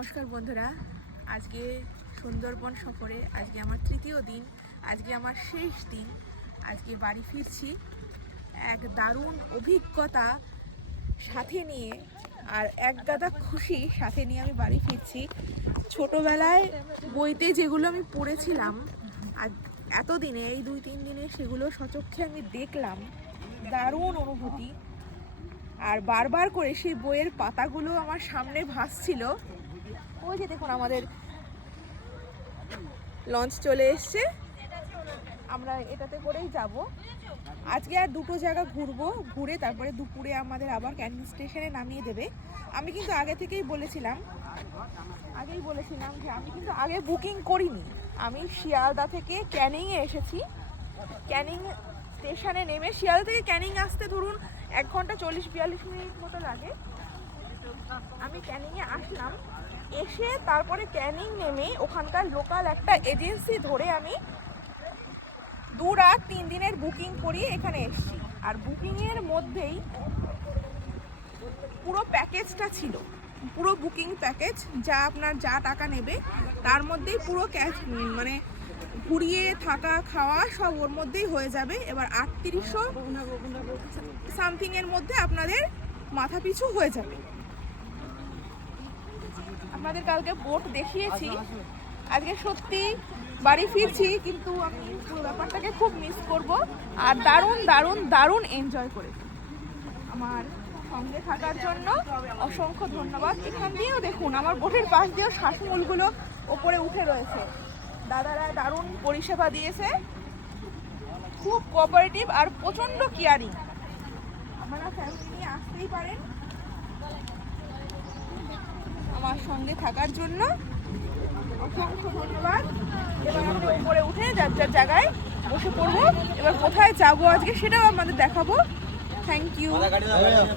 নমস্কার বন্ধুরা, আজকে সুন্দরবন সফরে আজকে আমার তৃতীয় দিন, আজকে আমার শেষ দিন। আজকে বাড়ি ফিরছি এক দারুণ অভিজ্ঞতা সাথে নিয়ে, আর এক গাদা খুশি সাথে নিয়ে আমি বাড়ি ফিরছি। ছোটবেলায় বইতে যেগুলো আমি পড়েছিলাম আর এতদিনে এই 2-3 দিনে সেগুলো সচক্ষে আমি দেখলাম, দারুণ অনুভূতি। আর বারবার করে সেই বইয়ের পাতাগুলো আমার সামনে ভাসছিল। ওই যে দেখুন আমাদের লঞ্চ চলে এসছে, আমরা এটাতে করেই যাব। আজকে আর দুটো জায়গা ঘুরবো, ঘুরে তারপরে দুপুরে আমাদের আবার ক্যানিং স্টেশনে নামিয়ে দেবে। আমি কিন্তু আগেই বলেছিলাম যে আমি কিন্তু আগে বুকিং করিনি। আমি শিয়ালদা থেকে ক্যানিংয়ে এসেছি। ক্যানিং স্টেশনে নেমে শিয়ালদা থেকে ক্যানিং আসতে ধরুন 1 ঘন্টা 40-42 মিনিট মতো লাগে। আমি ক্যানিংয়ে আসলাম, এসে তারপরে ক্যানিং নেমে ওখানকার লোকাল একটা এজেন্সি ধরে আমি 2 রাত 3 দিনের বুকিং করিয়ে এখানে এসেছি। আর বুকিংয়ের মধ্যেই পুরো প্যাকেজটা ছিল, পুরো বুকিং প্যাকেজ, যা আপনার যা টাকা নেবে তার মধ্যেই পুরো ক্যাশ, মানে ঘুরিয়ে থাকা খাওয়া সব ওর মধ্যেই হয়ে যাবে। এবার 3800 সামথিং এর মধ্যে আপনাদের মাথা পিছু হয়ে যাবে। আপনাদের কালকে বোট দেখিয়েছি। আজকে সত্যি বাড়ি ফিরছি, কিন্তু আমি পুরো ব্যাপারটাকে খুব মিস করব। আর দারুণ দারুণ দারুণ এনজয় করেছি। আমার সঙ্গে থাকার জন্য অসংখ্য ধন্যবাদ। এখান দিয়েও দেখুন আমার বোটের পাশ দিয়েও শ্বাসমূলগুলো ওপরে উঠে রয়েছে। দাদারা দারুণ পরিষেবা দিয়েছে, খুব কোঅপারেটিভ আর প্রচণ্ড কেয়ারিং। আপনারা ফ্যামিলি নিয়ে আসতেই পারেন। আমার সঙ্গে থাকার জন্য অসংখ্য ধন্যবাদ। এবার আমরা উপরে উঠে যার যার জায়গায় বসে পড়বো। এবার কোথায় যাবো আজকে সেটাও আপনাদের দেখাবো। Thank you.